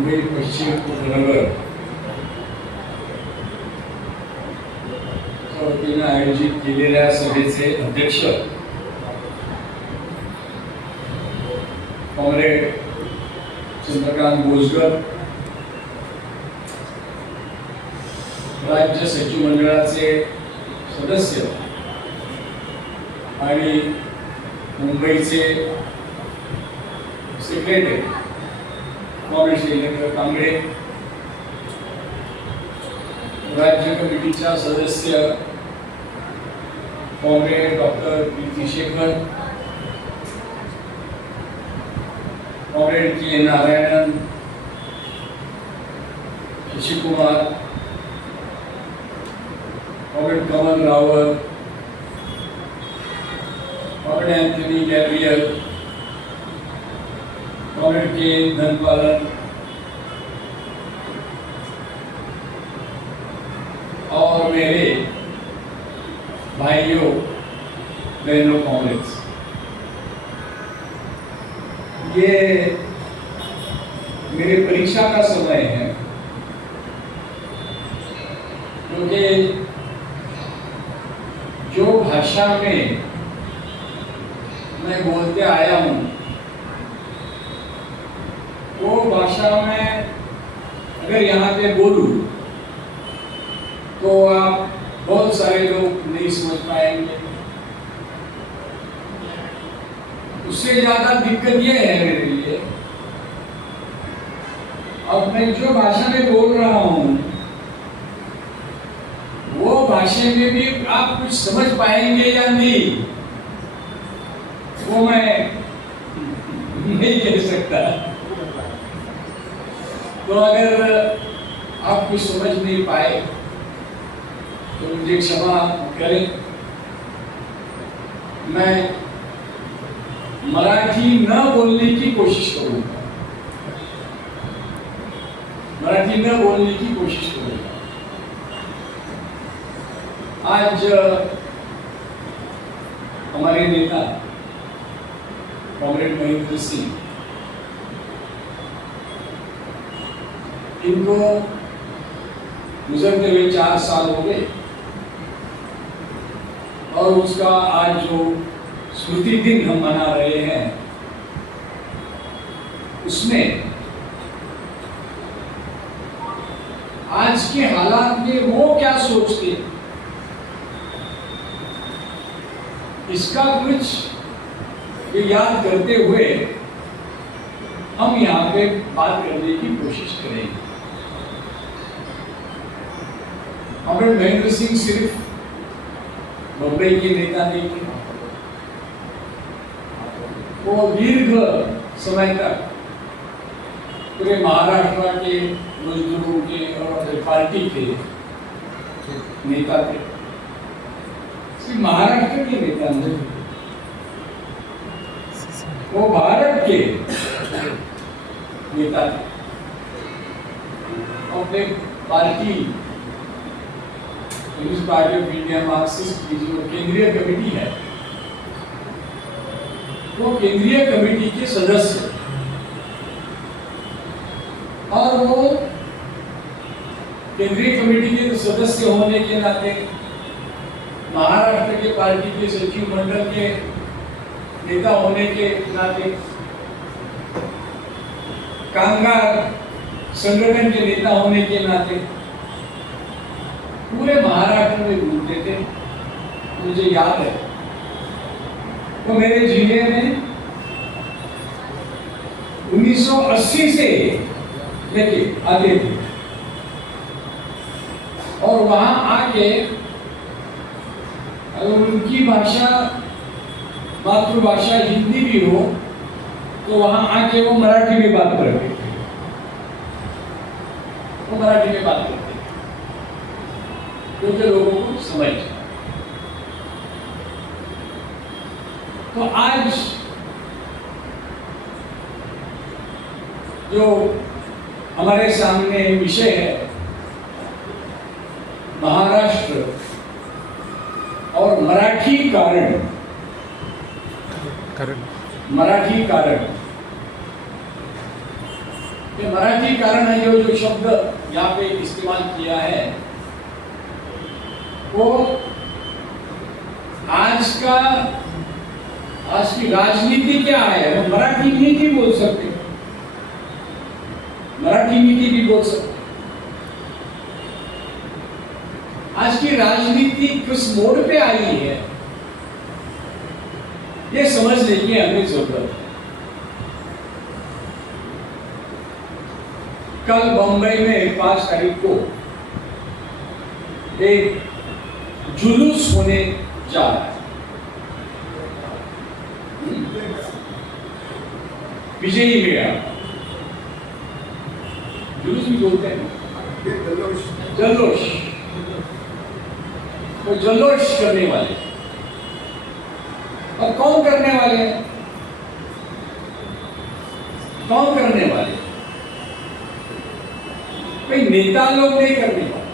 मुंबई पश्चिम उपनगर वतीने आयोजित केलेल्या सभेचे अध्यक्ष कॉम्रेड चंद्रकांत बोजगर, राज्य सचिव मंडळाचे सदस्य आणि मुंबईचे सेक्रेटरी कॉम्रेड शैलेंद्र कांबळे, राज्य कमिटीच्या सदस्य comrade doctor Kirti Shekhar, comrade K Narayanan, Shashikumar, comrade Kamal Rawat, comrade Anthony Gabriel, comrade K Dhanapalan और मेरे भाइयों बहनों कॉम्रेड्स, ये मेरी परीक्षा का समय है क्योंकि जो भाषा में मैं बोलते आया हूँ वो भाषा में अगर यहाँ पे बोलूँ तो आप बहुत सारे लोग नहीं समझ पाएंगे। उससे ज्यादा दिक्कत ये है मेरे लिए, अब मैं जो भाषा में बोल रहा हूँ वो भाषा में भी आप कुछ समझ पाएंगे या नहीं, वो मैं नहीं कह सकता। तो अगर आप कुछ समझ नहीं पाए तो मुझे क्षमा करें। मैं मराठी न बोलने की कोशिश करूंगा, मराठी न बोलने की कोशिश करूंगा। आज हमारे नेता कॉम्रेड महेंद्र सिंह, इनको गुजरते हुए 4 साल हो गए और उसका आज जो स्मृति दिन हम मना रहे हैं उसमें आज के हालात में वो क्या सोचते, इसका कुछ ये याद करते हुए हम यहाँ पे बात करने की कोशिश करेंगे। कॉम्रेड महेंद्र सिंह सिर्फ मुंबई के नेता नहीं थे, वो दीर्घ समय तक पूरे महाराष्ट्र के मजदूरों के और पार्टी के नेता थे। सिर्फ महाराष्ट्र के नेता नहीं, वो भारत के नेता थे। अपने party communist party of India Marxist की जो केंद्रीय कमेटी है, वो केंद्रीय कमेटी के सदस्य और वो केंद्रीय कमेटी के सदस्य होने के नाते महाराष्ट्र के पार्टी के सचिव मंडल के नेता होने के नाते, कामगार संगठन के नेता होने के नाते पूरे महाराष्ट्र में घूमते थे। मुझे याद है तो मेरे जिले में 1980 से लेके आते थे और वहां आके अगर उनकी भाषा मातृभाषा हिंदी भी हो तो वहां आके वो मराठी में बात करते थे, वो मराठी में बात करते थे क्योंकि लोगों को समझ। तो आज जो हमारे सामने विषय है महाराष्ट्र और मराठी कारण, मराठी कारण, ये मराठी कारण है जो शब्द यहाँ पे इस्तेमाल किया है वो आज की राजनीति क्या है, हम मराठी नीति बोल सकते हैं, मराठी नीति भी बोल सकते हैं। आज की राजनीति किस मोड़ पे आई है ये समझने की हमें जरूरत है। कल बंबई में 5 तारीख को एक जुलूस होने जा रहा है, विजयी मेला। जुलूस भी बोलते हैं, जल्लोष। तो जल्लोष करने वाले और कौन करने वाले हैं? कौन करने वाले? भाई नेता लोग नहीं करने वाले।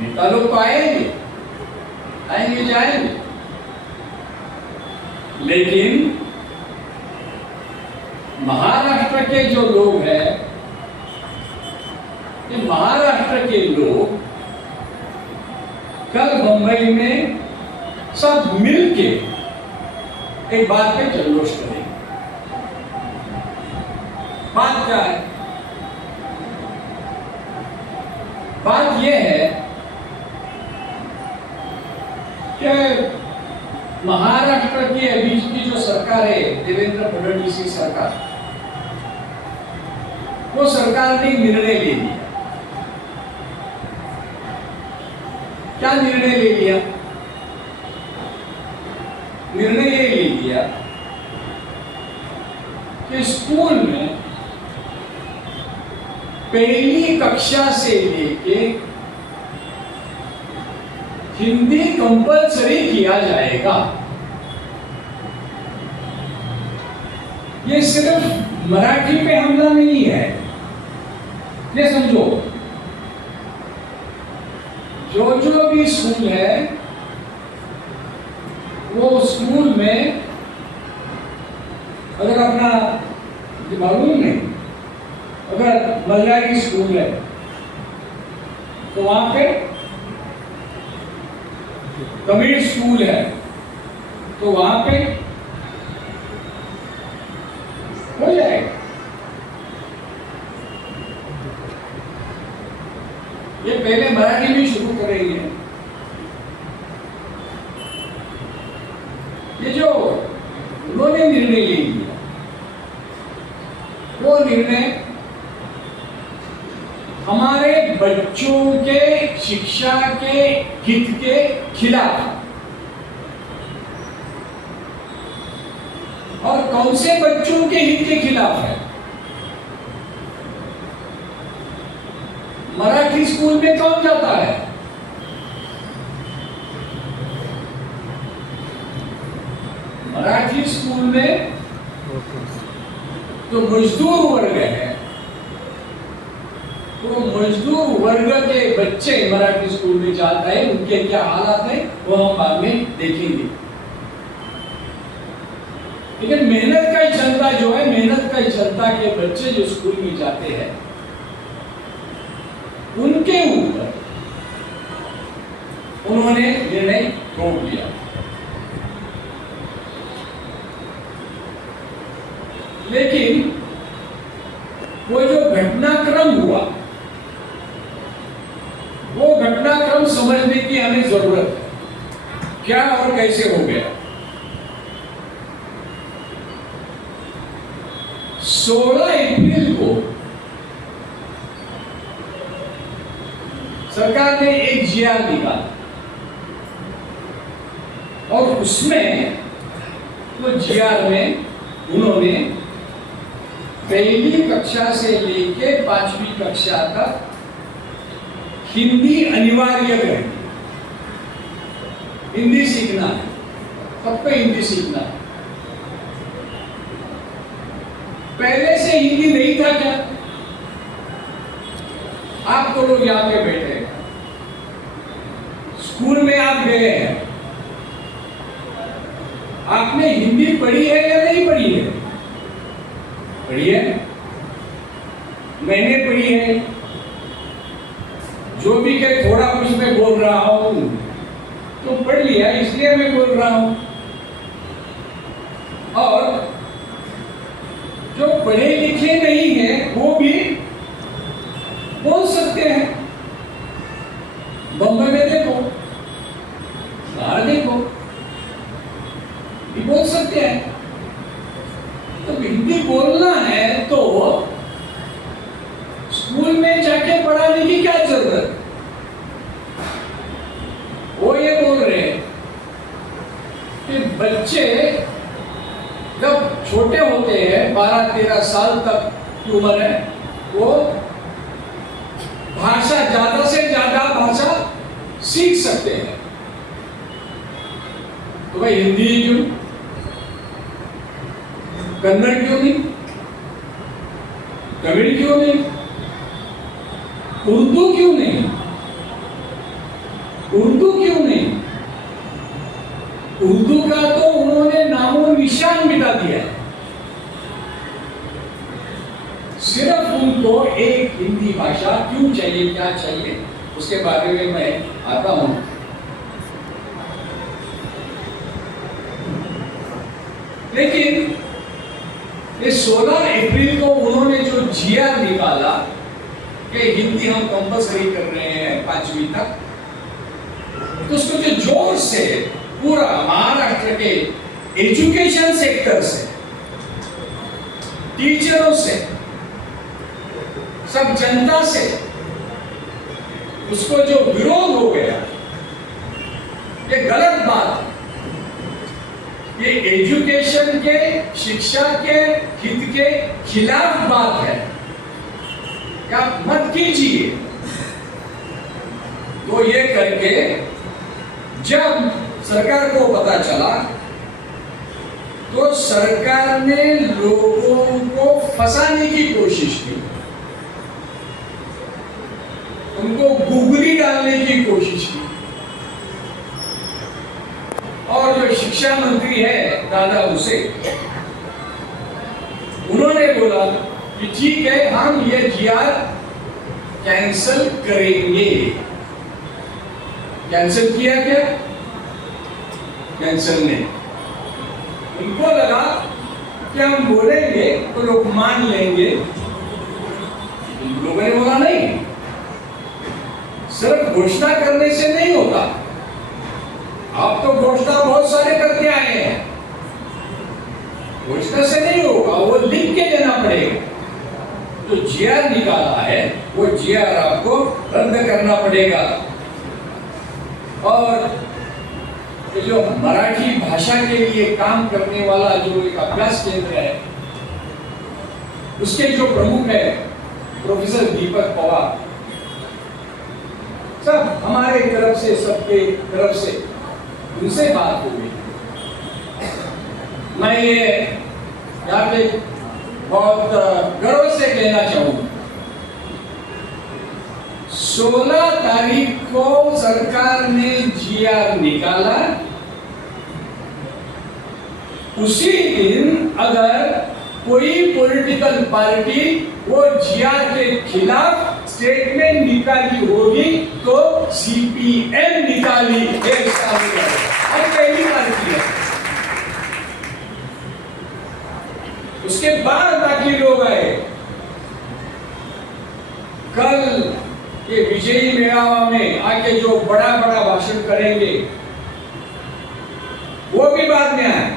नेता लोग तो आएंगे जाएंगे, लेकिन महाराष्ट्र के जो लोग हैं, ये महाराष्ट्र के लोग कल मुंबई में सब मिलके एक बात पे जल्लोष करेंगे। बात क्या है? बात यह है कि महाराष्ट्र की अभी की जो सरकार है, देवेंद्र फडणवीस की सरकार, वो सरकार ने निर्णय ले लिया। क्या निर्णय ले लिया? निर्णय ये ले लिया कि स्कूल में पहली कक्षा से लेके हिंदी कंपलसरी किया जाएगा। ये सिर्फ मराठी पे हमला नहीं है, ये समझो। जो भी स्कूल है वो स्कूल में, अगर अपना मालूम नहीं, अगर मलयाली स्कूल है तो वहां पे, तमिल स्कूल है तो वहां पे हो जाएगा। ये पहले मराठी में शुरू करेंगे। ये जो उन्होंने निर्णय ले लिया, वो निर्णय हमारे बच्चों के शिक्षा के हित के खिलाफ। और कौन से बच्चों के हित के खिलाफ है? मराठी स्कूल में कौन जाता है? मराठी स्कूल में जो मजदूर वर्ग है, तो मजदूर वर्ग के बच्चे मराठी स्कूल में जाता है, उनके क्या हालात है वो हम बाद में देखेंगे। लेकिन मेहनत का जनता जो है, मेहनत का जनता के बच्चे जो स्कूल में जाते हैं, उनके ऊपर उन्होंने निर्णय रोक लिया। लेकिन वो जो घटनाक्रम हुआ, वो घटनाक्रम समझने की हमें जरूरत है, क्या और कैसे हो गया। 16 अप्रैल को सरकार ने एक जीआर निकाला और उसमें वो जीआर में उन्होंने पहली कक्षा से लेके 5वीं कक्षा तक हिंदी अनिवार्य कर दी। हिंदी सीखना है, सबको हिंदी सीखना है। पहले से हिंदी नहीं था क्या? आप तो लोग यहाँ पे बैठे हैं, स्कूल में आप गए हैं, आपने हिंदी पढ़ी है या नहीं पढ़ी है? पढ़ी है। मैंने पढ़ी है, जो भी कहे थोड़ा कुछ मैं बोल रहा हूं तो पढ़ लिया इसलिए मैं बोल रहा हूं। और जो पढ़े लिखे नहीं है वो भी बोल सकते हैं। बम्बई में देखो, बाहर देखो, भी बोल सकते हैं। तो हिंदी बोलना है तो स्कूल में जाके पढ़ाने की क्या जरूरत? वो ये बोल रहे हैं कि बच्चे जब छोटे होते हैं, 12-13 साल तक की उम्र है, वो भाषा ज्यादा से ज्यादा भाषा सीख सकते हैं। तो भाई हिंदी क्यों, कन्नड़ क्यों नहीं, तमिल क्यों नहीं, उर्दू क्यों नहीं, उर्दू क्यों नहीं? उर्दू का तो उन्होंने नामो निशान मिटा दिया है। सिर्फ उनको एक हिंदी भाषा क्यों चाहिए, क्या चाहिए, उसके बारे में मैं आता हूं। लेकिन ये 16 अप्रैल को उन्होंने जो जीआर निकाला कि हिंदी हम कंपलसरी कर रहे हैं 5वीं तक, तो उसको जो जोर से पूरा महाराष्ट्र के एजुकेशन सेक्टर से, टीचरों से, सब जनता से उसको जो विरोध हो गया, ये गलत बात है। ये एजुकेशन के, शिक्षा के हित के खिलाफ बात है, क्या मत कीजिए। तो ये करके जब सरकार को पता चला तो सरकार ने लोगों को फंसाने की कोशिश की, उनको गुगली डालने की कोशिश की। और जो शिक्षा मंत्री है दादा हुसैन, उन्होंने बोला कि ठीक है, हम ये जीआर कैंसल करेंगे। कैंसिल किया क्या? कैंसिल नहीं। उनको लगा कि हम बोलेंगे तो लोग मान लेंगे। लोगों ने बोला नहीं, सिर्फ घोषणा करने से नहीं होता। आप तो घोषणा बहुत सारे करके आए हैं, घोषणा से नहीं होगा, वो लिख के देना पड़ेगा। तो जीआर निकाला है, वो जीआर आपको रद्द करना पड़ेगा। और ये जो मराठी भाषा के लिए काम करने वाला जो एक अभ्यास केंद्र है, उसके जो प्रमुख है प्रोफेसर दीपक पवार, सब हमारे तरफ से, सबके तरफ से उनसे बात हो गई। मैं ये यहाँ पे बहुत गर्व से कहना चाहूंगा, 16 तारीख को सरकार ने जीआर निकाला, उसी दिन अगर कोई पॉलिटिकल पार्टी वो जीआर के खिलाफ स्टेटमेंट निकाली होगी तो सीपीएम निकाली है। और पहली पार्टी है, उसके बाद बाकी लोग आए। कल ये विजयी मेळावा में आके जो बड़ा बड़ा भाषण करेंगे वो भी बाद में आए।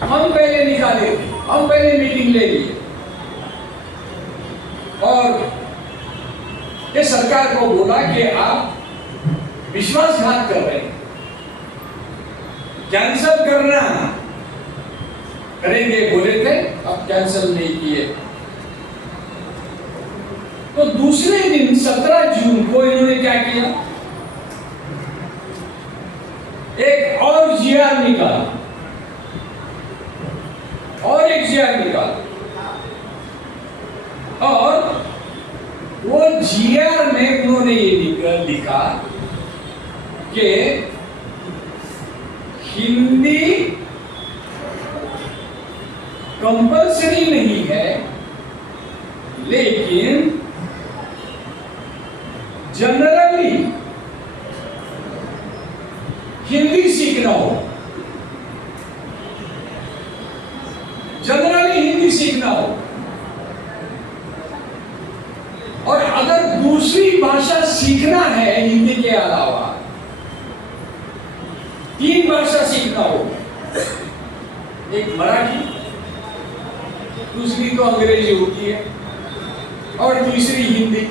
हम पहले निकाले, हम पहले मीटिंग ले लिए और ये सरकार को बोला कि आप विश्वासघात कर रहे हैं, कैंसल करना करेंगे बोले थे, अब कैंसल नहीं किए। तो दूसरे दिन 17 जून को इन्होंने क्या किया, एक और जीआर निकाला, और एक जीआर निकाला। और वो जीआर में उन्होंने ये लिखा कि हिंदी कंपल्सरी नहीं है, लेकिन जनरली हिंदी सीखना हो, जनरली हिंदी सीखना हो, और अगर दूसरी भाषा सीखना है हिंदी के अलावा, 3 भाषा सीखना हो, एक मराठी, दूसरी तो अंग्रेजी होती है और तीसरी हिंदी।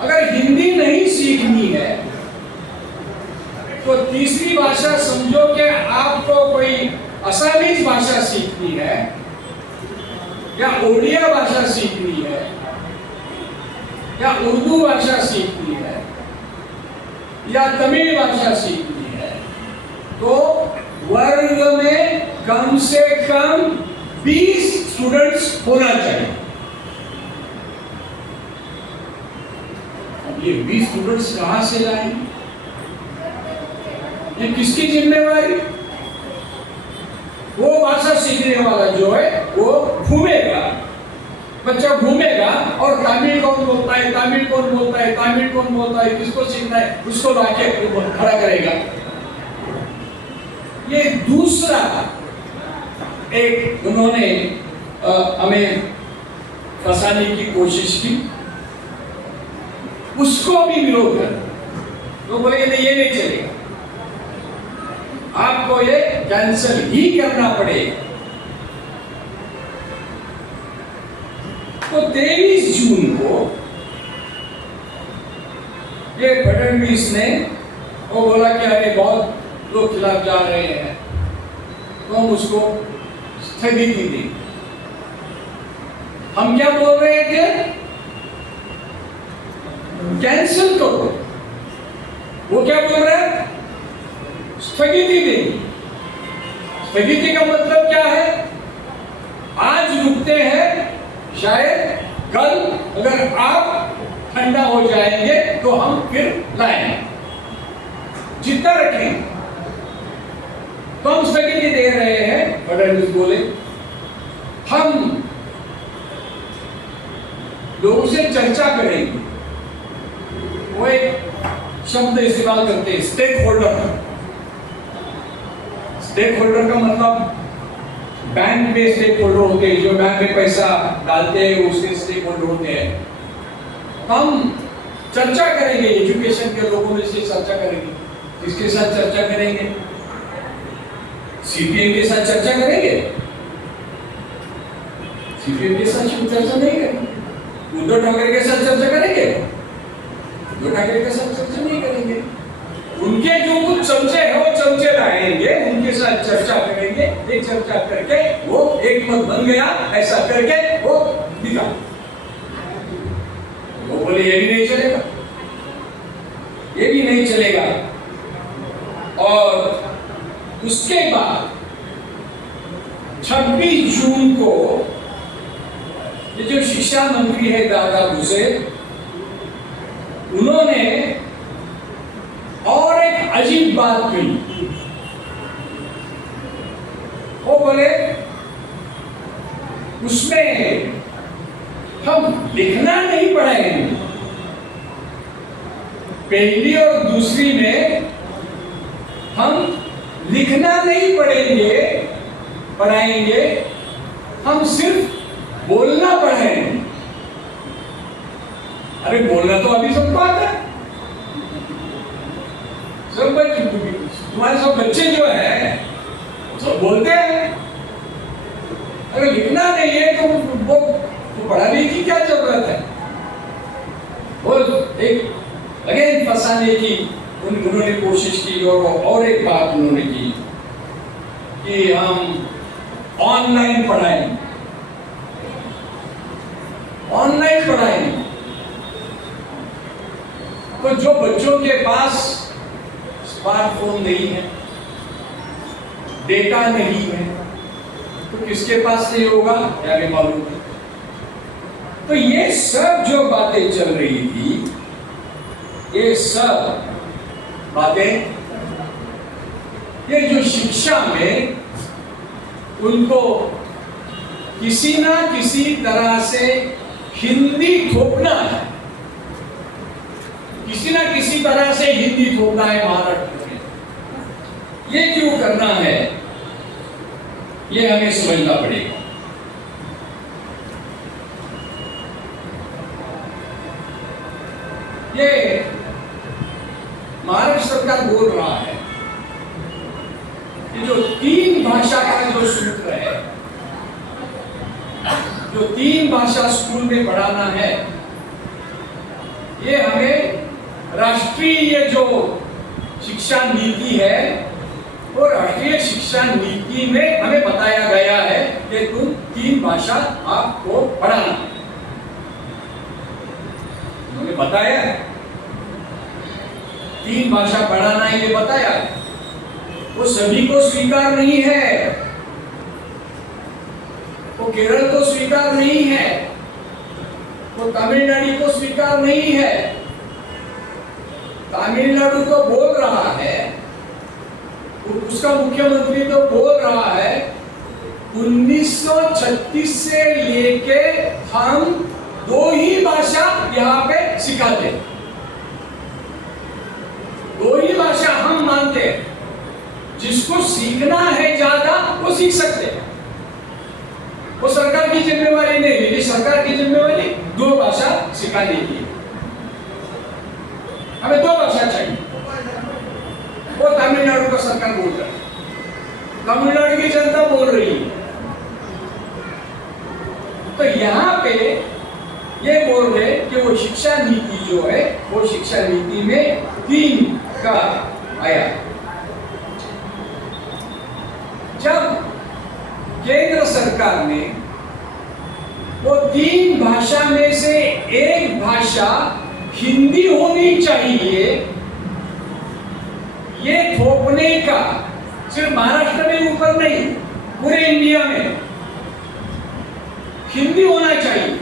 अगर हिंदी नहीं सीखनी है तो तीसरी भाषा समझो कि आपको कोई असामीज भाषा सीखनी है, या ओडिया भाषा सीखनी है, या उर्दू भाषा सीखनी है, या तमिल भाषा सीखनी है, तो वर्ग में कम से कम 20 स्टूडेंट्स होना चाहिए। अब ये 20 स्टूडेंट्स कहां से लाएंगे? ये किसकी जिम्मेवारी? वो भाषा सीखने वाला जो है वो घूमेगा, बच्चा घूमेगा और तमिल कौन बोलता है, तमिल कौन बोलता है, तमिल कौन बोलता है, किसको सीखना है, उसको लाके खड़ा करेगा। ये दूसरा एक उन्होंने हमें फंसाने की कोशिश की, उसको भी विरोध कर तो बोले नहीं, ये नहीं चलेगा, आपको ये कैंसिल ही करना पड़ेगा। तो 23 जून को ये फडणवीस ने वो बोला कि अरे बहुत लोग खिलाफ जा रहे हैं, तो हम उसको स्थगिति दी। हम क्या बोल रहे थे? कैंसिल करो। वो क्या बोल रहे हैं? स्थगिति देंगे। स्थगिति का मतलब क्या है? आज रुकते हैं, शायद कल अगर आप ठंडा हो जाएंगे तो हम फिर लाएंगे, जितना रखेंगे। तो हम स्थगिति दे रहे हैं। फडणवीस बोले हम लोगों से चर्चा करेंगे। वो एक शब्द इस्तेमाल करते हैं, स्टेक होल्डर। स्टेक होल्डर का मतलब बैंक में स्टेक होल्डर होते हैं, जो बैंक में पैसा डालते हैं उसके स्टेक होल्डर होते हैं। हम चर्चा करेंगे, एजुकेशन के लोगों से चर्चा करेंगे। किसके साथ चर्चा करेंगे? सीपीएम के साथ चर्चा करेंगे? सीपीएम के साथ चर्चा नहीं करेंगे। उद्धव ठाकरे के साथ चर्चा करेंगे? उद्धव ठाकरे के साथ चर्चा नहीं करेंगे। उनके जो कुछ चमचे हैं वो चमचे लाएंगे, उनके साथ चर्चा करेंगे। एक चर्चा करके वो एक मत बन गया, ऐसा करके वो दिखा। वो बोले ये भी नहीं चलेगा, ये भी नहीं चलेगा। और उसके बाद 26 जून को ये जो शिक्षा मंत्री है दादा भुसे, उन्होंने और एक अजीब बात कही। वो बोले उसमें हम लिखना नहीं पढ़ाएंगे, पहली और दूसरी में हम लिखना नहीं पढ़ाएंगे, हम सिर्फ बोलना पढ़ाएंगे। अरे बोलना तो अभी सब बात है, सब बच्चे, तुम्हारे सब बच्चे जो है सब बोलते हैं। अगर लिखना नहीं है तो वो पढ़ाने की क्या जरूरत है? वो एक अगेन फंसाने की उन्होंने कोशिश की। और एक बात उन्होंने की कि हम ऑनलाइन पढ़ाएंगे, ऑनलाइन पढ़ाएंगे। तो जो बच्चों के पास स्मार्टफोन नहीं है, डेटा नहीं है, तो किसके पास नहीं होगा? क्या नहीं मालूम। तो ये सब जो बातें चल रही थी, ये सब बातें, ये जो शिक्षा में उनको किसी ना किसी तरह से हिंदी थोपना है, किसी ना किसी तरह से हिंदी थोपना है महाराष्ट्र में। ये क्यों करना है, ये हमें समझना पड़ेगा। ये महाराष्ट्र सरकार बोल रहा है कि जो 3 भाषा का जो सूत्र है, जो 3 भाषा स्कूल में पढ़ाना है, ये हमें राष्ट्रीय जो शिक्षा नीति है, वो राष्ट्रीय शिक्षा नीति में हमें बताया गया है कि तुम 3 भाषा आपको पढ़ाना है। उन्होंने बताया है 3 भाषा पढ़ाना है, ये बताया है। वो सभी को स्वीकार नहीं है, वो केरल को स्वीकार नहीं है, वो तमिलनाडु को स्वीकार नहीं है। तमिलनाडु तो बोल रहा है, उसका मुख्यमंत्री तो बोल रहा है 1936 से लेके हम 2 ही भाषा यहाँ पे सिखाते हैं, 2 ही भाषा हम मानते हैं। जिसको सीखना है ज्यादा वो सीख सकते हैं, वो सरकार की जिम्मेवारी नहीं, लेकिन सरकार की जिम्मेवारी 2 भाषा सिखाने की। हमें 2 भाषा चाहिए, वो तमिलनाडु का सरकार बोल रहा है, तमिलनाडु की जनता बोल रही है। तो यहाँ पे ये बोल रहे कि वो शिक्षा नीति जो है, वो शिक्षा नीति में 3 का आया। जब केंद्र सरकार ने वो 3 भाषा में से एक भाषा हिंदी होनी चाहिए, ये थोपने का सिर्फ महाराष्ट्र में ऊपर नहीं, पूरे इंडिया में हिंदी होना चाहिए,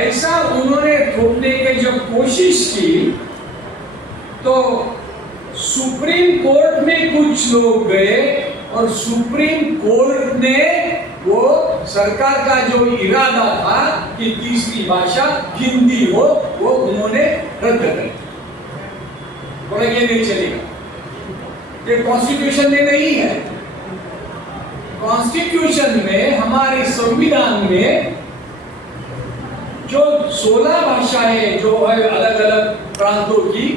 ऐसा उन्होंने थोपने की जब कोशिश की तो सुप्रीम कोर्ट में कुछ लोग गए और सुप्रीम कोर्ट ने वो सरकार का जो इरादा था कि तीसरी भाषा हिंदी हो, वो उन्होंने रद्द कर दिया। बोला ये नहीं चलेगा, ये कॉन्स्टिट्यूशन में नहीं है। कॉन्स्टिट्यूशन में, हमारे संविधान में जो 16 भाषाएं जो है अलग अलग प्रांतों की,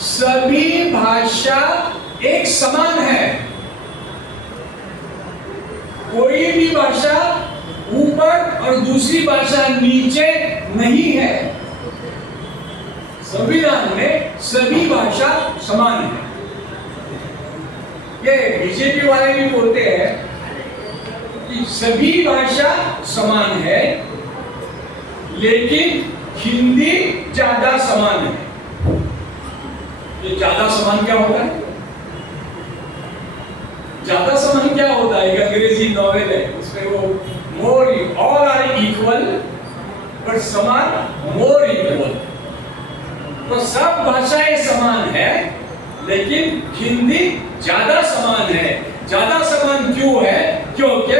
सभी भाषा एक समान है। कोई भी भाषा ऊपर और दूसरी भाषा नीचे नहीं है। संविधान में सभी भाषा समान है। ये बीजेपी वाले भी बोलते हैं कि सभी भाषा समान है, लेकिन हिंदी ज्यादा समान है। ये ज्यादा समान क्या होता है? ज्यादा समान क्या होता है? एक अंग्रेजी नॉवेल है, उसमें वो मोर, ऑल आर इक्वल बट समान मोर इक्वल। तो सब भाषाएं समान है, लेकिन हिंदी ज्यादा समान है। ज्यादा समान क्यों है? क्योंकि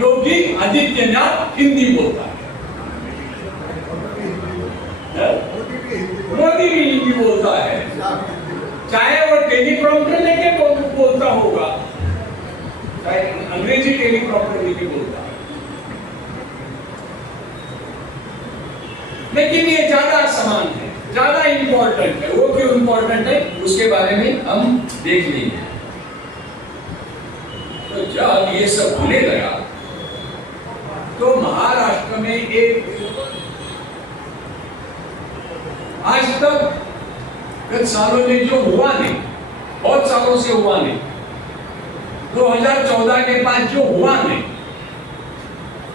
योगी आदित्यनाथ हिंदी बोलता है, मोदी भी हिंदी बोलता है, चाहे वो टेलीप्रॉम्प्टर लेके बोलता होगा, चाहे अंग्रेजी टेलीप्रॉम्प्टर लेके बोलता है, लेकिन ये ज्यादा समान है, ज्यादा इंपॉर्टेंट है। वो क्यों इंपॉर्टेंट है उसके बारे में हम देख लेंगे। तो जब ये सब होने लगा तो महाराष्ट्र में एक, आज तक कुछ सालों में जो हुआ नहीं, बहुत सालों से हुआ नहीं, 2014 के बाद जो हुआ नहीं,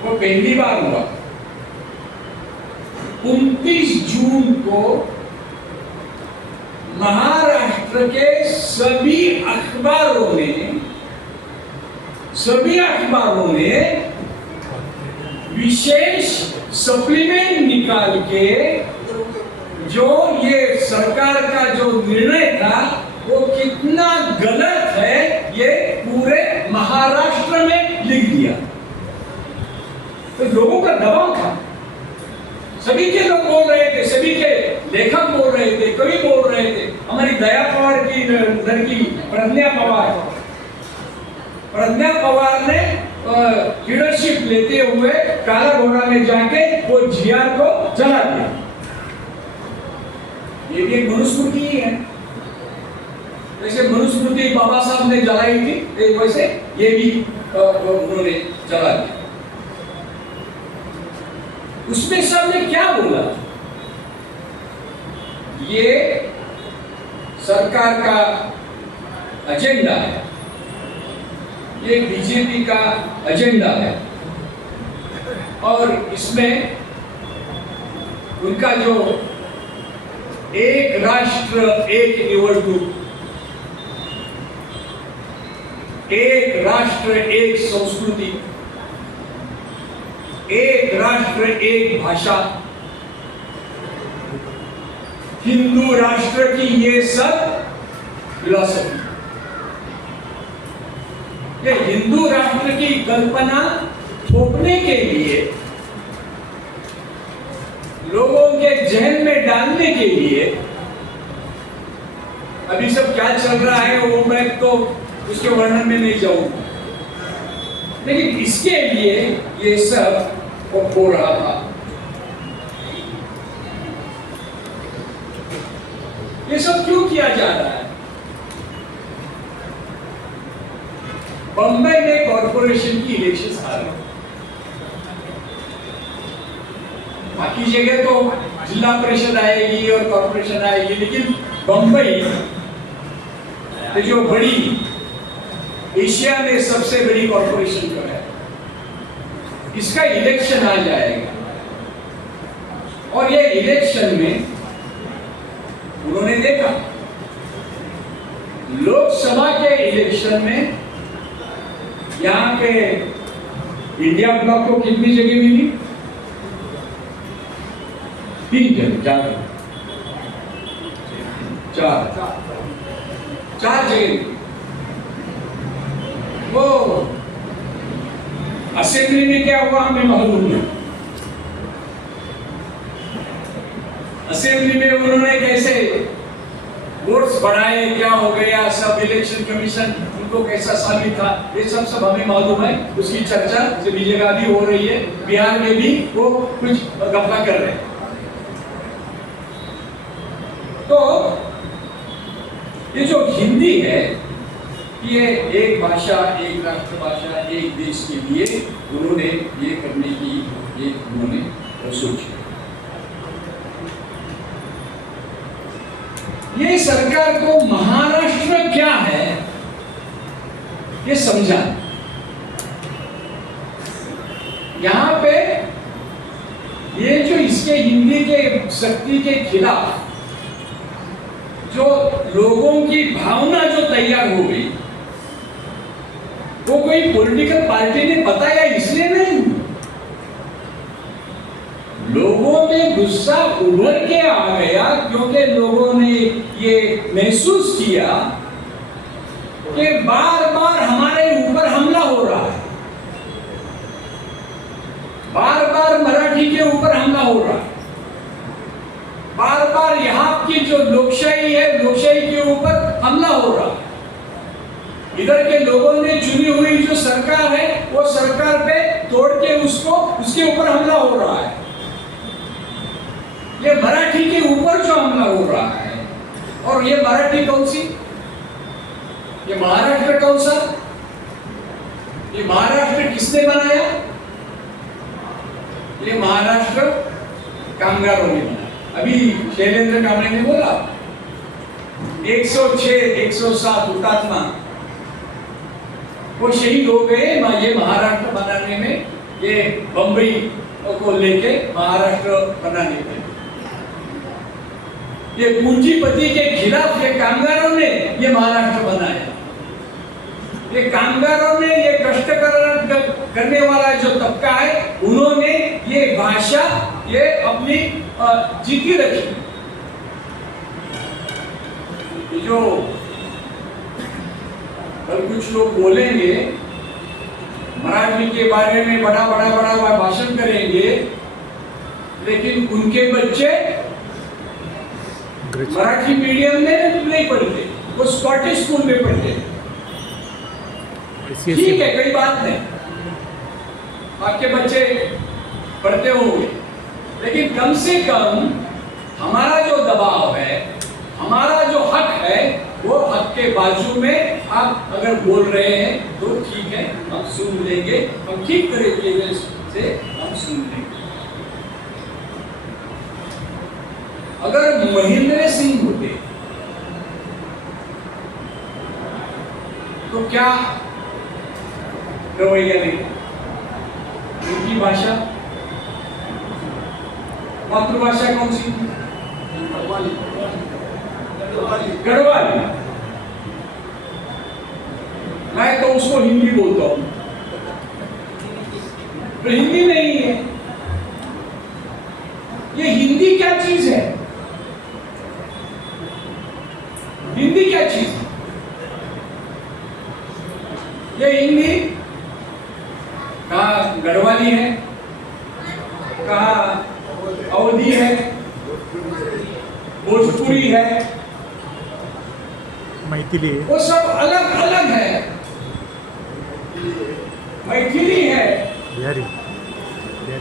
वो पहली बार हुआ। 29 जून को महाराष्ट्र के सभी अखबारों ने विशेष सप्लीमेंट निकाल के जो ये सरकार का जो निर्णय था वो कितना गलत है, ये पूरे महाराष्ट्र में लिख दिया। तो लोगों का दबाव था, सभी के लोग बोल रहे थे, सभी के लेखक बोल रहे थे, कवि बोल रहे थे। हमारी दया पवार की लड़की प्रज्ञा पवार ने लीडरशिप लेते हुए काला घोड़ा में जाके वो जीआर को जला दिया। ये भी एक मनुस्मृति ही है। जैसे मनुस्मृति बाबा साहब ने जलाई थी, वैसे ये भी उन्होंने जला दिया। उसमें सबने क्या बोला? ये सरकार का एजेंडा है, ये बीजेपी का एजेंडा है, और इसमें उनका जो एक राष्ट्र एक निवडणूक, एक राष्ट्र एक संस्कृति, एक राष्ट्र एक भाषा, हिंदू राष्ट्र की ये सब फिलॉसफी, ये हिंदू राष्ट्र की कल्पना थोपने के लिए, लोगों के जहन में डालने के लिए, अभी सब क्या चल रहा है वो मैं तो उसके वर्णन में नहीं जाऊंगा, लेकिन इसके लिए ये सब हो रहा था। ये सब क्यों किया जा रहा है? बंबई में कॉर्पोरेशन की इलेक्शन आ रही है, बाकी जगह तो जिला परिषद आएगी और कॉर्पोरेशन आएगी, लेकिन बंबई जो बड़ी एशिया में सबसे बड़ी कॉर्पोरेशन जो है, इसका इलेक्शन आ जाएगा। और ये इलेक्शन में उन्होंने देखा, लोकसभा के इलेक्शन में यहाँ पे इंडिया ब्लॉक को कितनी जगह मिली? 3 जगह, 4 जगह। वो असेंबली में क्या हुआ हमें मालूम नहीं। असेंबली में उन्होंने कैसे वोट्स बढ़ाए, क्या हो गया, सब इलेक्शन कमीशन उनको कैसा साबित था, ये सब हमें मालूम है। उसकी चर्चा सभी जगह भी हो रही है, बिहार में भी वो कुछ गप्पा कर रहे हैं। तो ये जो हिंदी है, ये एक भाषा, एक राष्ट्रभाषा, एक देश के लिए उन्होंने ये करने की उन्होंने सोची। ये सरकार को महाराष्ट्र क्या है ये समझा। यहां पे ये जो इसके हिंदी के शक्ति के खिलाफ जो लोगों की भावना जो तैयार हो गई, वो कोई पॉलिटिकल पार्टी ने बताया इसलिए नहीं, लोगों में गुस्सा उभर के आ गया, क्योंकि लोगों ने ये महसूस किया कि बार बार हमारे ऊपर हमला हो रहा है, बार बार मराठी के ऊपर हमला हो रहा है, बार बार यहाँ की जो लोकशाही है, लोकशाही के ऊपर हमला हो रहा है। इधर के लोगों ने चुनी हुई जो सरकार है, वो सरकार पे तोड़ के उसके ऊपर हमला हो रहा है। ये मराठी के ऊपर जो हमला हो रहा है, और ये मराठी कौन सी? ये महाराष्ट्र कौन सा? ये महाराष्ट्र किसने बनाया? ये महाराष्ट्र कामगारों ने बनाया। अभी शैलेंद्र कामरे ने बोला 106, 107 हुतात्मा वो शहीद हो गए ये महाराष्ट्र बनाने में, ये बंबई को लेके महाराष्ट्र बनाने में। ये पूंजीपति के खिलाफ ये कामगारों ने ये महाराष्ट्र बनाया। ये कामगारों ने, ये कष्ट करने वाला जो तबका है, उन्होंने ये भाषा ये अपनी जीती रखी। जो कल कुछ लोग बोलेंगे मराठी मराठी के बारे में बड़ा भाषण करेंगे, लेकिन उनके बच्चे मराठी मीडियम में नहीं पढ़ते, वो स्कॉटिश स्कूल में पढ़ते। ठीक है, कोई बात नहीं, आपके बच्चे पढ़ते होंगे, लेकिन कम से कम हमारा जो दबाव है, हमारा जो हक है, वो हक के बाजू में आप अगर बोल रहे हैं तो ठीक है, हम सुन लेंगे, हम ठीक तरीके से हम सुन लेंगे। अगर महेंद्र सिंह होते तो क्या रवैया नहीं, उनकी भाषा, मातृभाषा कौन सी थी? गढ़वाली। मैं तो उसको हिंदी बोलता हूं, तो हिंदी नहीं है। ये हिंदी क्या चीज है? हिंदी क्या चीज है? ये हिंदी कहाँ गढ़वाली है, कहाँ अवधी है, भोजपुरी है, मैथिली, वो सब अलग अलग है। मैथिली है, बिहारी,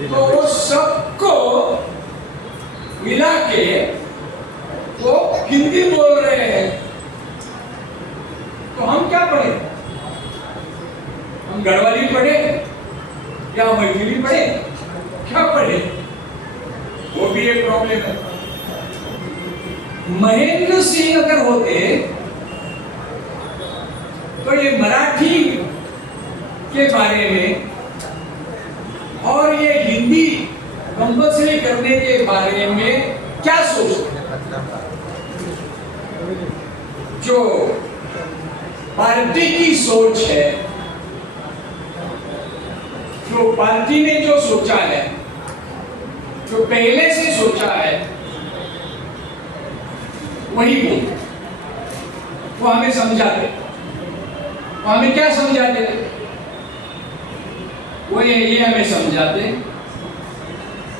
तो वो सबको मिला के वो हिंदी बोल रहे हैं। तो हम क्या पढ़े? हम गढ़वाली पढ़े या मैथिली पढ़े? क्या पढ़े? वो भी एक प्रॉब्लम है। महेंद्र सिंह अगर होते तो ये मराठी के बारे में और ये हिंदी कंपल्सरी करने के बारे में क्या सोचते? जो पार्टी की सोच है, जो पार्टी ने जो सोचा है, जो पहले से सोचा है, वही बोलते। वो हमें समझाते, वो हमें क्या समझाते? वो ये हमें समझाते,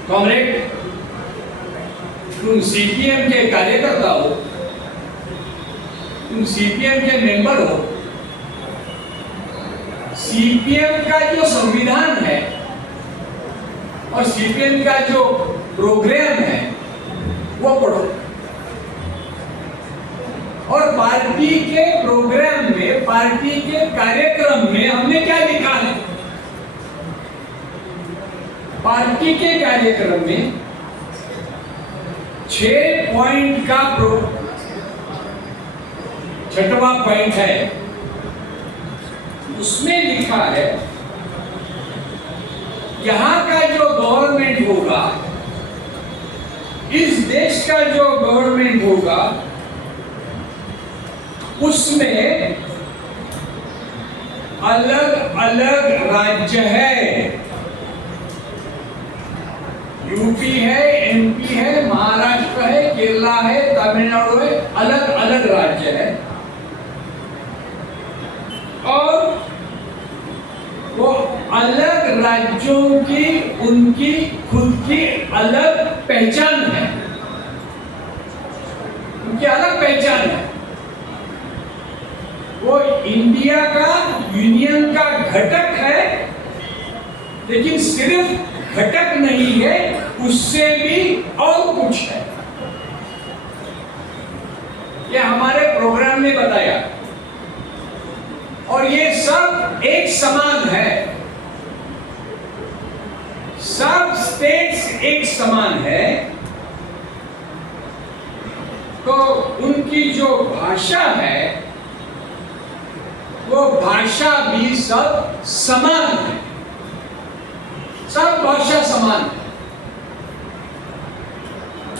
कॉमरेड, तुम सीपीएम के कार्यकर्ता हो, तुम सीपीएम के मेंबर हो, सीपीएम का जो संविधान है और सीपीएम का जो प्रोग्राम है वो पढ़ो, और पार्टी के प्रोग्राम में, पार्टी के कार्यक्रम में हमने क्या लिखा है? पार्टी के कार्यक्रम में 6 पॉइंट का छठवां पॉइंट है, उसमें लिखा है यहां का जो गवर्नमेंट होगा, इस देश का जो गवर्नमेंट होगा, उसमें अलग अलग राज्य है, यूपी है, एमपी है, महाराष्ट्र है, केरला है, तमिलनाडु है, अलग अलग राज्य है, और वो अलग राज्यों की उनकी खुद की अलग पहचान है, उनकी अलग पहचान है। वो इंडिया का, यूनियन का घटक है, लेकिन सिर्फ घटक नहीं है, उससे भी और कुछ है। ये हमारे प्रोग्राम में बताया, और ये सब एक समान है, सब स्टेट्स एक समान है, तो उनकी जो भाषा है वो भाषा भी सब समान है, सब भाषा समान है।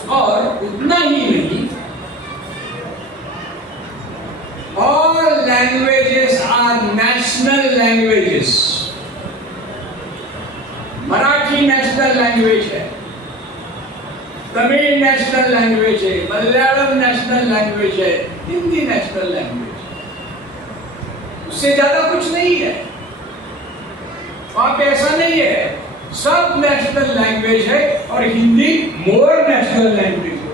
और उतना ही नहीं, all languages are national languages. Marathi national language है, तमिल नेशनल लैंग्वेज है, मलयालम नेशनल लैंग्वेज है, हिंदी नेशनल लैंग्वेज, उससे ज्यादा कुछ नहीं है। वहां पे ऐसा नहीं है, सब नेशनल लैंग्वेज है और हिंदी मोर नेशनल लैंग्वेज है,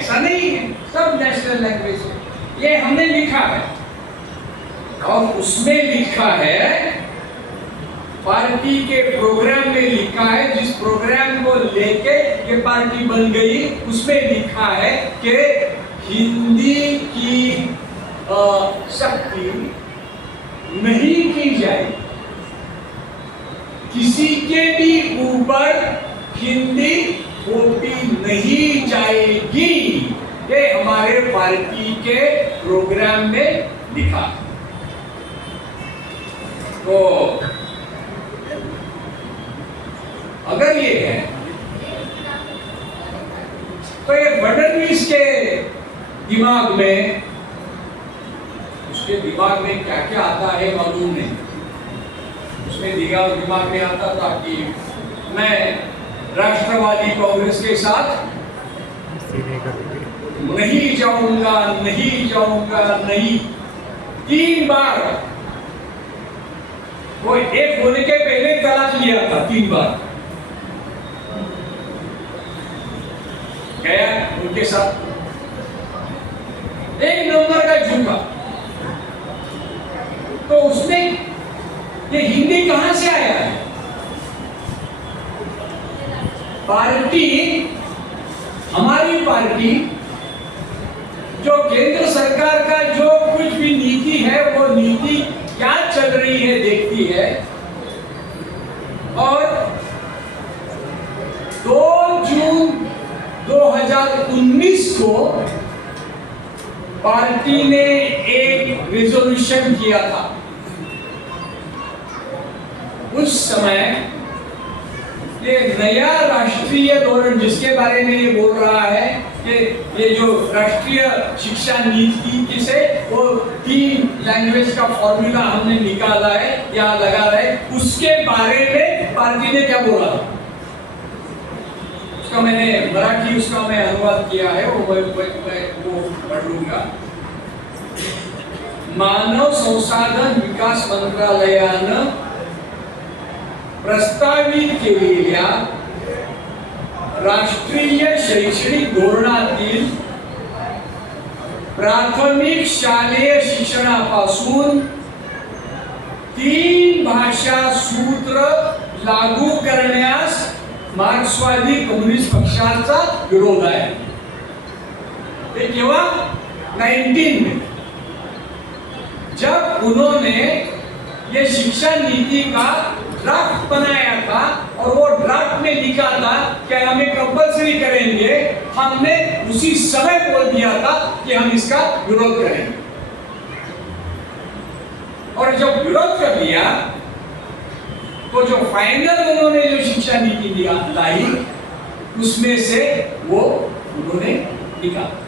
ऐसा नहीं है, सब नेशनल लैंग्वेज है। ये हमने लिखा है और उसमें लिखा है, पार्टी के प्रोग्राम में लिखा है, जिस प्रोग्राम को लेके ये पार्टी बन गई उसमें लिखा है कि हिंदी की शक्ति नहीं की जाए, किसी के भी ऊपर हिंदी थोपी नहीं जाएगी, ये हमारे पार्टी के प्रोग्राम में लिखा। तो अगर ये है तो ये फडणवीस के दिमाग में, उसके दिमाग में क्या क्या आता है मालूम नहीं। उसमें दिमाग में आता था कि मैं राष्ट्रवादी कांग्रेस के साथ नहीं जाऊंगा, नहीं जाऊंगा, नहीं। 3 बार वो एक होने के पहले तलाक लिया था, 3 बार गया उनके साथ। 1 नंबर का झूठा। तो उसमें ये हिंदी कहां से आया है? पार्टी, हमारी पार्टी जो केंद्र सरकार का जो कुछ भी नीति है, वो नीति क्या चल रही है देखती है, और 2 जून 2019 को पार्टी ने एक रिजोल्यूशन किया था। उस समय ये नया राष्ट्रीय धोरण, जिसके बारे में ये बोल रहा है कि ये जो राष्ट्रीय शिक्षा नीति से वो 3 लैंग्वेज का फॉर्मूला हमने निकाला है या लगा रहा है, उसके बारे में पार्टी ने क्या बोला था, उसका मैंने मराठी, उसका मैं अनुवाद किया है, वो पढ़ लूंगा। मानव संसाधन विकास मंत्रालयानं प्रस्तावित केलेल्या राष्ट्रीय शैक्षणिक धोरणातील प्राथमिक शालेय शिक्षणापासून 3 भाषा सूत्र लागू करण्यास मार्क्सवादी कम्युनिस्ट पक्षाचा विरोध आहे। ये केव्हा? 19 में, जब उन्होंने ये शिक्षा नीति का ड्राफ्ट बनाया था और वो ड्राफ्ट में लिखा था कि हमें कंपल्सरी करेंगे, हमने उसी समय बोल दिया था कि हम इसका विरोध करेंगे। और जब विरोध कर दिया तो जो फाइनल उन्होंने जो शिक्षा नीति लाई, उसमें से वो उन्होंने निकाला।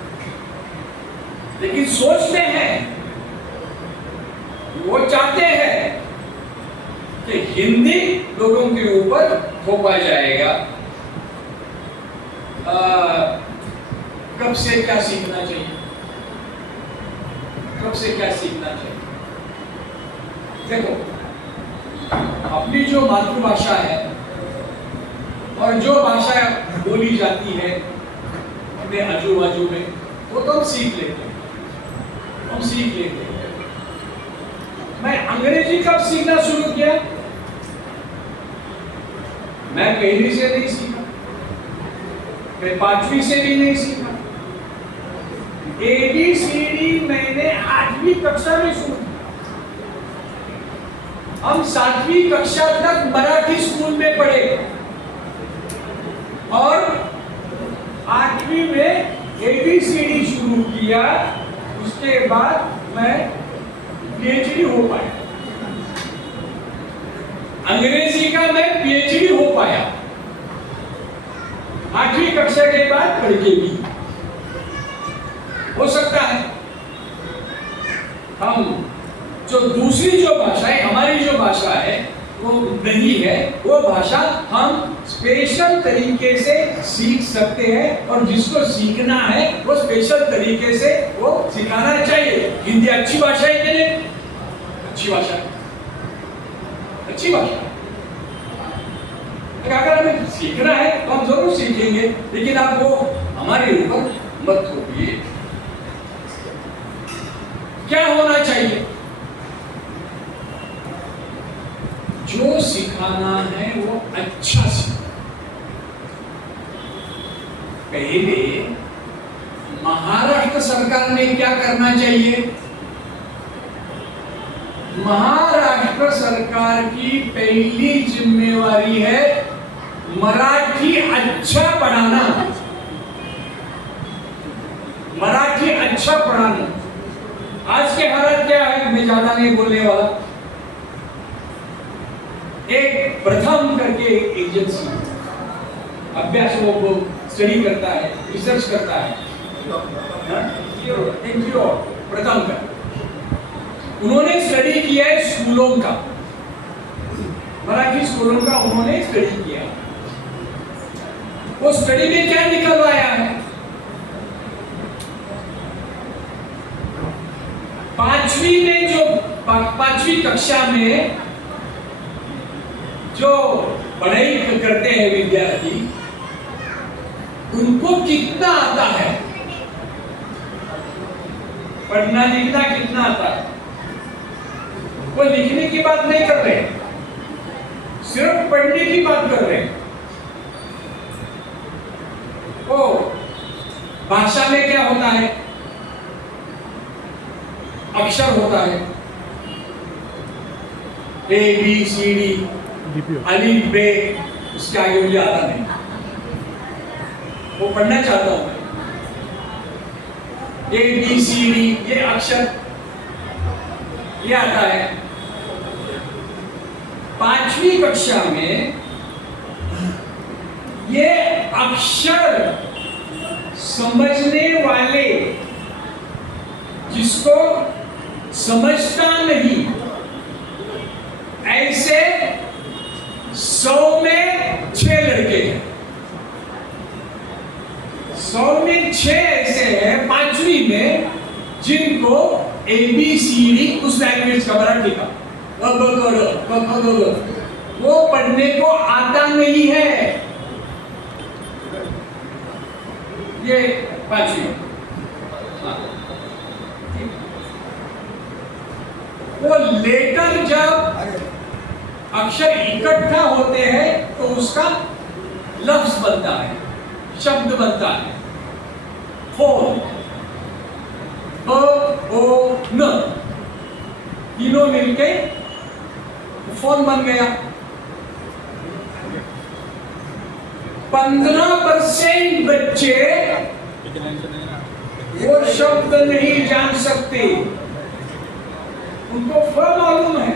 लेकिन सोच में है, वो चाहते हैं कि हिंदी लोगों के ऊपर थोपा जाएगा। कब से क्या सीखना चाहिए, कब से क्या सीखना चाहिए? देखो, अपनी जो मातृभाषा है और जो भाषा बोली जाती है अपने आजू बाजू में, वो तो हम सीख लेते हैं, हम सीख लेते हैं। मैं अंग्रेजी कब सीखना शुरू किया? मैं 1वीं से नहीं सीखा, मैं 5वीं से भी नहीं सीखा। ABCD मैंने 8वीं कक्षा में शुरू किया। हम 7वीं कक्षा तक मराठी स्कूल में पढ़े और 8वीं में ABCD शुरू किया। उसके बाद मैं PhD हो पाया, अंग्रेजी का मैं PhD हो पाया 8वीं कक्षा के बाद पढ़ के भी। हो सकता है हम जो दूसरी जो भाषा है, हमारी जो भाषा है वो नहीं है, वो भाषा हम स्पेशल तरीके से सीख सकते हैं और जिसको सीखना है वो स्पेशल तरीके से वो सिखाना चाहिए। हिंदी अच्छी भाषा है कि नहीं? अच्छी भाषा है, अच्छी भाषा है। अगर हमें सीखना है तो हम जरूर सीखेंगे, लेकिन आप वो हमारे ऊपर मत थोपिए। क्या होना चाहिए? जो सिखाना है वो अच्छा सीखो। पहले महाराष्ट्र सरकार ने क्या करना चाहिए? महाराष्ट्र सरकार की पहली जिम्मेवारी है मराठी अच्छा पढ़ाना, मराठी अच्छा पढ़ाना। आज के हालात क्या है, मैं ज्यादा नहीं बोलने वाला। एक प्रथम करके एजेंसी अभ्यास वो स्टडी करता है, रिसर्च करता है, एनजीओ प्रथम का, उन्होंने स्टडी किया है स्कूलों का, मराठी स्कूलों का उन्होंने स्टडी किया। वो स्टडी में क्या निकलवाया है? पांचवी में जो पांचवी कक्षा में जो पढ़ाई करते हैं विद्यार्थी, उनको कितना आता है, पढ़ना लिखना कितना आता है? वो लिखने की बात नहीं कर रहे, सिर्फ पढ़ने की बात कर रहे हैं। ओ भाषा में क्या होता है? अक्षर होता है, ए बी सी डी, अलिफ बे, उसके आगे मुझे आता नहीं, वो पढ़ना चाहता हूं। ए बी सी डी ये अक्षर ये आता है। पांचवी कक्षा में ये अक्षर समझने वाले, जिसको समझता नहीं, ऐसे 100 में 6 लड़के हैं। 100 में 6 ऐसे हैं पांचवी में, जिनको ABCD उस लैंग्वेज का, मराठी का, वो पढ़ने को आता नहीं है। ये पांचवी, वो लेटर जब अक्षर इकट्ठा होते हैं तो उसका लफ्ज बनता है, शब्द बनता है। फोन, ब ओ न, तीनों मिलके फोन बन गया। 15% बच्चे वो शब्द नहीं जान सकते, उनको फ मालूम है,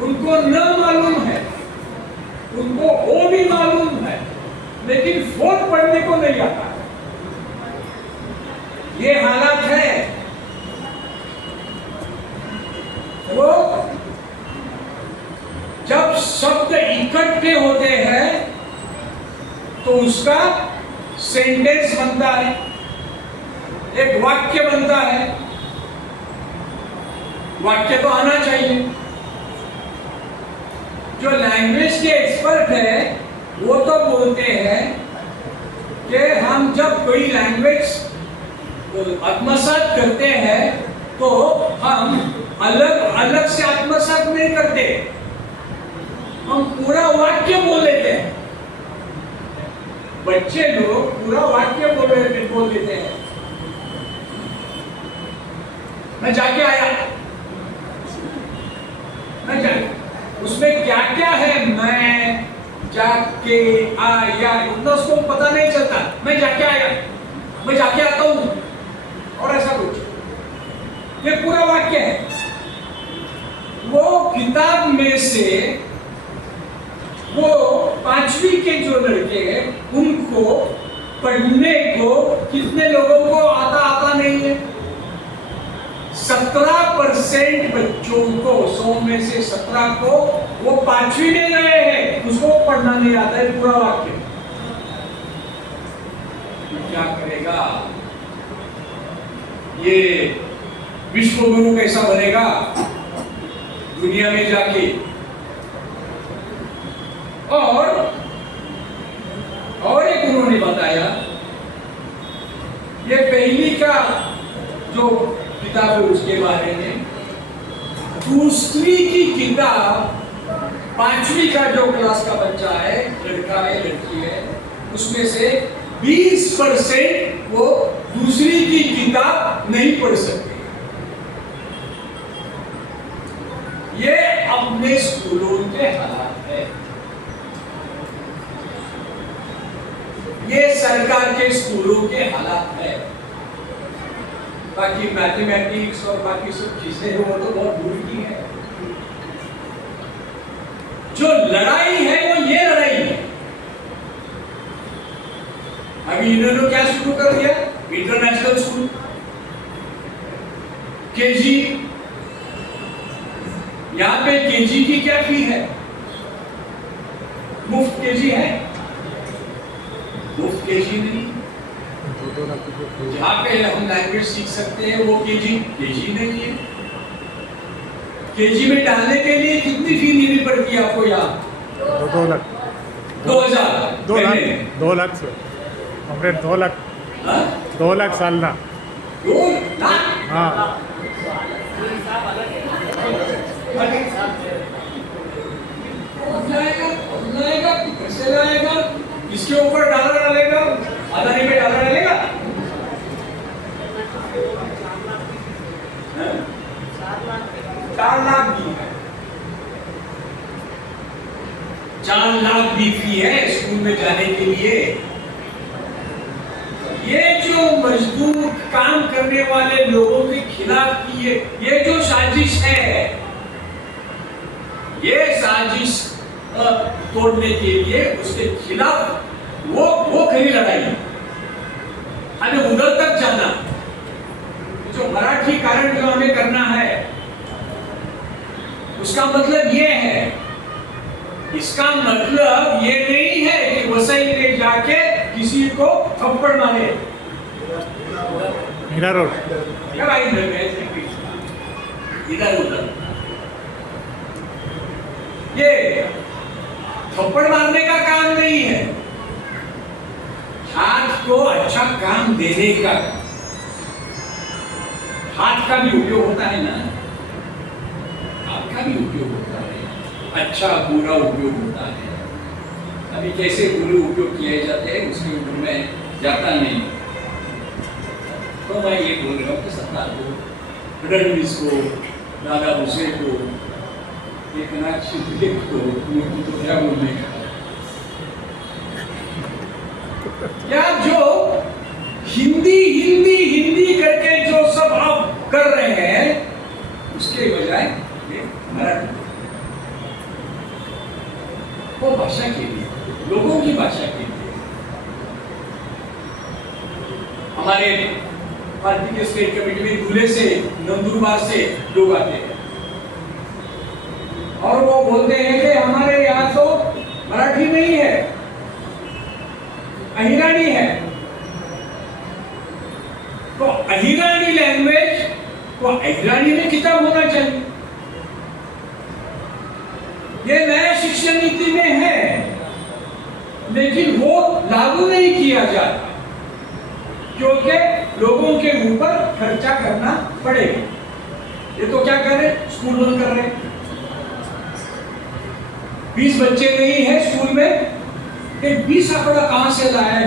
उनको न मालूम है, उनको ओ भी मालूम है, लेकिन फोन पढ़ने को नहीं आता। ये हालत है। वो जब शब्द इकट्ठे होते हैं तो उसका सेंटेंस बनता है, एक वाक्य बनता है। वाक्य तो आना चाहिए। जो लैंग्वेज के एक्सपर्ट है वो तो बोलते हैं कि हम जब कोई लैंग्वेज आत्मसात करते हैं तो हम अलग अलग से आत्मसात नहीं करते, हम पूरा वाक्य बोल लेते हैं। बच्चे लोग पूरा वाक्य बोल लेते हैं। मैं जाके आया, मैं जाके, उसमें क्या क्या है, मैं जाके आया, उतना उसको पता नहीं चलता। मैं जाके आया, मैं जाके आता हूं, और ऐसा कुछ। ये पूरा वाक्य है। वो किताब में से वो पांचवी के जो लड़के हैं उनको पढ़ने को कितने लोगों को आता नहीं है? 17% बच्चों को, 100 में से 17 को वो पांचवी में गए हैं, उसको पढ़ना नहीं आता है पूरा वाक्य। क्या करेगा? ये विश्व गुरु कैसा बनेगा दुनिया में जाके? और एक उन्होंने बताया, ये पहली का जो किताब है उसके बारे में, दूसरी की किताब 5वीं का जो क्लास का बच्चा है, लड़का है लड़की है, उसमें से 20% वो दूसरी की किताब नहीं पढ़ सकते। ये अपने स्कूलों के हालात है, ये सरकार के स्कूलों के हालात है। बाकी मैथमेटिक्स और बाकी सब चीजें वो तो बहुत दूर की है। जो लड़ाई है वो ये लड़ाई है। अभी इन्होंने क्या शुरू कर दिया, इंटरनेशनल स्कूल, केजी। यहां पे केजी की क्या फी है? मुफ्त केजी है? मुफ्त केजी नहीं। जहां पे हम लैंग्वेज सीख सकते हैं वो केजी नहीं है। केजी में डालने के लिए कितनी फी देनी पड़ती है आपको? यहाँ 2 लाख 2 लाख सर, हमरे 2 लाख 2 लाख साल ना 2 लाख। हाँ लाएगा कैसे लाएगा? इसके ऊपर डॉलर डालेगा, अदानी पे डॉलर डालेगा। 4 लाख भी है, 4 लाख भी फी है स्कूल में जाने के लिए। ये जो मजदूर काम करने वाले लोगों के खिलाफ की ये जो साजिश है, ये साजिश तोड़ने के लिए उसके खिलाफ वो खड़ी लड़ाई है। हमें उधर तक जाना, जो मराठी कारण जो हमें करना है, उसका मतलब ये है, इसका मतलब ये नहीं है कि वसई में जाके किसी को थप्पड़ मारे। मीरा रोड इधर उधर ये थप्पड़ मारने का काम नहीं है, हाथ को अच्छा काम देने का। हाथ का भी उपयोग होता है ना, हाथ का भी उपयोग होता है, अच्छा बुरा उपयोग होता है। अभी कैसे बुरे उपयोग किए जाते हैं उसके ऊपर मैं जाता नहीं। तो मैं ये बोल रहा हूँ कि सरकार को, फडणवीस को, दादा भुसे को, एकनाथ शिंदे को, तो क्या बोलने का, या जो हिंदी करके जो सब आप कर रहे हैं, उसके बजाय मराठी, वो भाषा के लिए, लोगों की भाषा के लिए। हमारे पार्टी के स्टेट कमेटी में दूल्हे से, नंदुरबार से लोग आते हैं और वो बोलते हैं कि हमारे यहाँ तो मराठी नहीं है, अहिरानी है। तो अहिरानी लैंग्वेज को अहिरानी में किताब होना चाहिए। ये नया शिक्षा नीति में है, लेकिन वो लागू नहीं किया जाता क्योंकि लोगों के ऊपर खर्चा करना पड़ेगा। ये तो क्या कर रहे, स्कूल बंद कर रहे हैं। 20 बच्चे नहीं है स्कूल में, 20 आंकड़ा कहां से लाया है?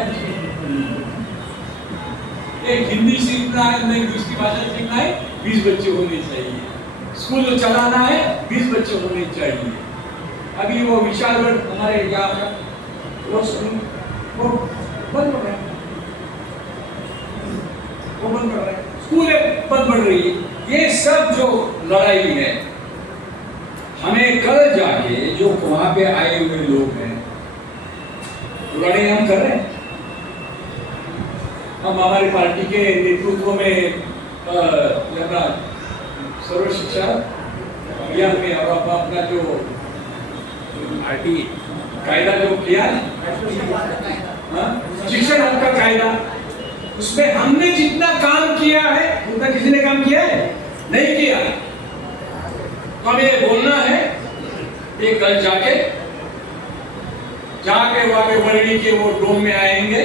एक हिंदी सीखना है, नहीं दूसरी भाषा सीखना है, 20 बच्चे होने चाहिए। स्कूल चलाना है, 20 बच्चे होने चाहिए। अभी वो विशालगढ़ हमारे यहाँ का वो स्कूल वो बंद हो रहा है, वो बंद कर रहे हैं, स्कूलें बंद पड़ रही है। ये सब जो लड़ाई है, हमें कल जाके जो वहां पे आए हुए लोग हैं, लड़ाई हम कर रहे हैं। हम हमारी पार्टी के नेतृत्व में सर्व शिक्षा अभियान में और अपना जो पार्टी कायदा जो किया है, शिक्षण हक का कायदा, उसमें हमने जितना काम किया है उतना किसी ने काम किया है? नहीं किया। तो हमें बोलना है कि कल जाके जाके वहां बरड़ी के वो डोम में आएंगे,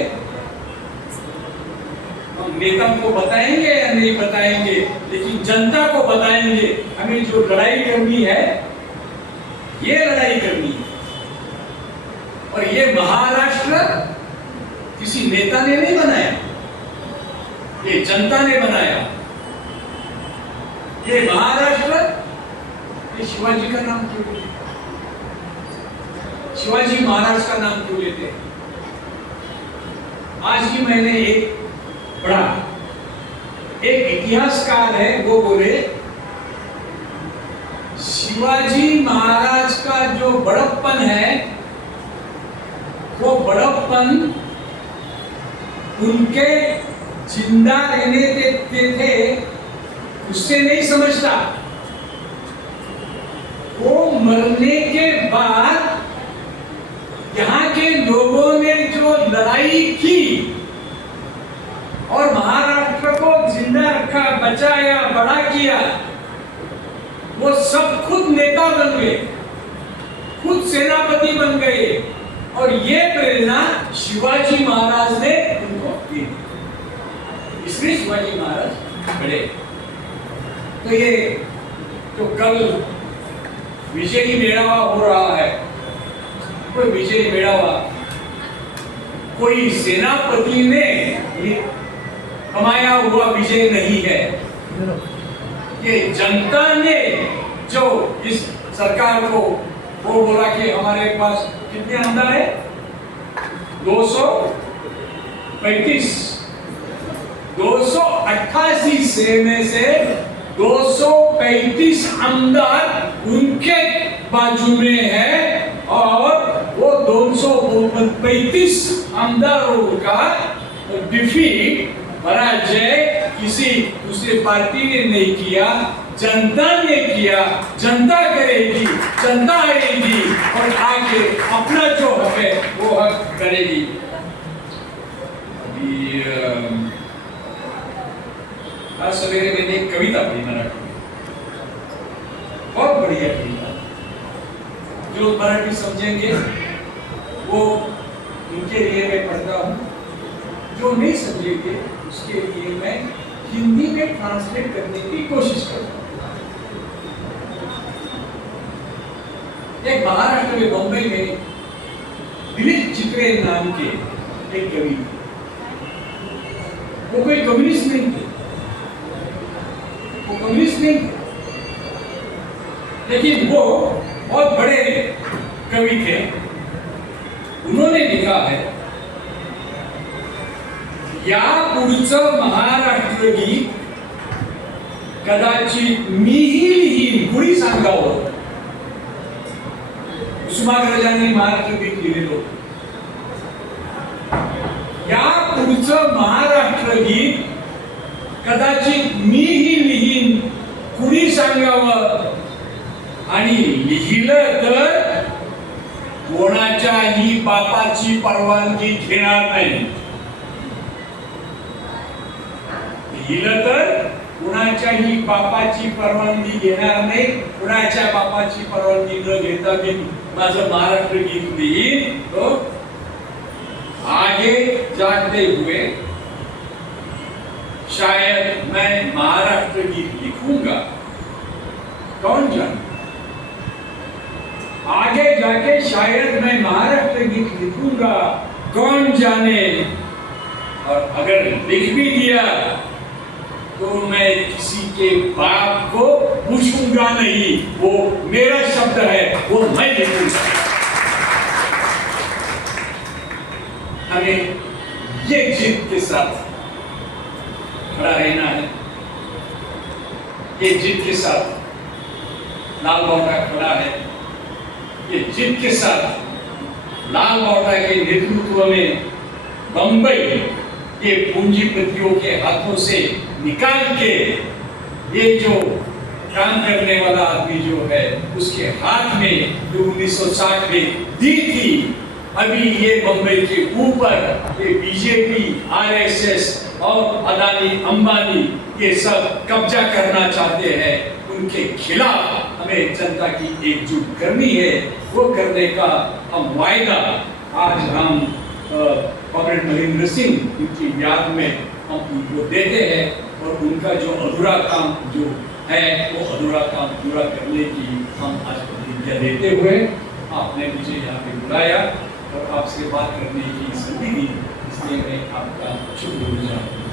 हम नेता को बताएंगे या नहीं बताएंगे, लेकिन जनता को बताएंगे हमें जो लड़ाई करनी है, ये लड़ाई करनी है। और ये महाराष्ट्र किसी नेता ने नहीं बनाया, ये जनता ने बनाया। ये महाराष्ट्र, ये शिवाजी का नाम क्यों लेते? शिवाजी महाराज का नाम क्यों लेते? आज ही मैंने एक पढ़ा, एक इतिहासकार है, वो बोले शिवाजी महाराज का जो बड़प्पन है, वो बड़प्पन उनके जिंदा रहने देते थे उससे नहीं समझता, वो मरने के बाद यहाँ के लोगों ने जो लड़ाई की और महाराष्ट्र को जिंदा रखा, बचाया, बड़ा किया, वो सब खुद नेता बन गए, खुद सेनापति बन गए। और ये प्रेरणा शिवाजी महाराज ने उनको दी, इसलिए शिवाजी महाराज बड़े। तो ये जो कल विजयी मेळावा हो रहा है, कोई विजयी मेळावा कोई सेनापति ने कमाया हुआ विजय नहीं है, ये जनता ने जो इस सरकार को वो बोला कि हमारे पास कितने आमदार है, 288 से में से 235 आमदार उनके बाजू में है और वो 235 आमदारों का डिफीट, पराजय किसी दूसरे पार्टी ने नहीं किया, जनता ने किया। जनता करेगी, जनता आएगी और आगे अपना जो हक है वो हक करेगी। अभी आज सवेरे मैंने एक कविता पढ़ी मराठी, बहुत बढ़िया कविता। जो मराठी समझेंगे वो उनके लिए मैं पढ़ता हूँ, जो नहीं समझेंगे उसके लिए मैं हिंदी में ट्रांसलेट करने की कोशिश करता हूँ। एक महाराष्ट्र में बम्बई में दिलीप चित्रे नाम के एक कवि, वो कोई कम्युनिस्ट नहीं थे, वो कम्युनिस्ट नहीं थे, लेकिन वो बहुत बड़े कवि थे। उन्होंने लिखा है, या पुढचं महाराष्ट्र गीत कदाचित मीही लिहीन, कुणी सांगावं। कुसुमाग्रजांनी महाराष्ट्र गीत लिहिलेलं, या पुढचं महाराष्ट्र गीत कदाचित मीही लिहीन, कुणी सांगावं, आणि लिहिलं तर कोणाच्याही बापाची परवानगी घेणार नाही। लिहिलं तर कुणाच्याही बापाची परवानगी घेणार नाही, कुणाच्या बापाची परवानगी न घेता मी माझं महाराष्ट्र गीत लिहीन। तो आगे जाते हुए शायद मैं महाराष्ट्र गीत लिखूंगा, कौन जाने, आगे जाके शायद मैं महाराष्ट्र गीत लिखूंगा, कौन जाने। और अगर लिख भी दिया तो मैं किसी के बाप को पूछूंगा नहीं, वो मेरा शब्द है, वो मैं लिखूंगा। हमें ये जिद के साथ खड़ा रहना है, ये जिद के साथ लाल बावटा खड़ा है, ये जिद के साथ लाल बावटा के नेतृत्व में बंबई ये पूंजीपतियों के हाथों से निकाल के ये जो काम करने वाला आदमी जो है उसके हाथ में जो 1960 में दी थी, अभी ये बंबई के ऊपर ये बीजेपी, आरएसएस और अदानी अंबानी ये सब कब्जा करना चाहते हैं। उनके खिलाफ हमें जनता की एकजुट करनी है, वो करने का हम वायदा आज हम कॉमरेड महेंद्र सिंह उनकी याद में हम उनको देते हैं और उनका जो अधूरा काम जो है वो अधूरा काम पूरा करने की हम आज प्रतिज्ञा देते हुए आपने मुझे यहाँ पे बुलाया और आपसे बात करने की संधि दी, इसलिए मैं आपका शुक्रगुजार हूँ।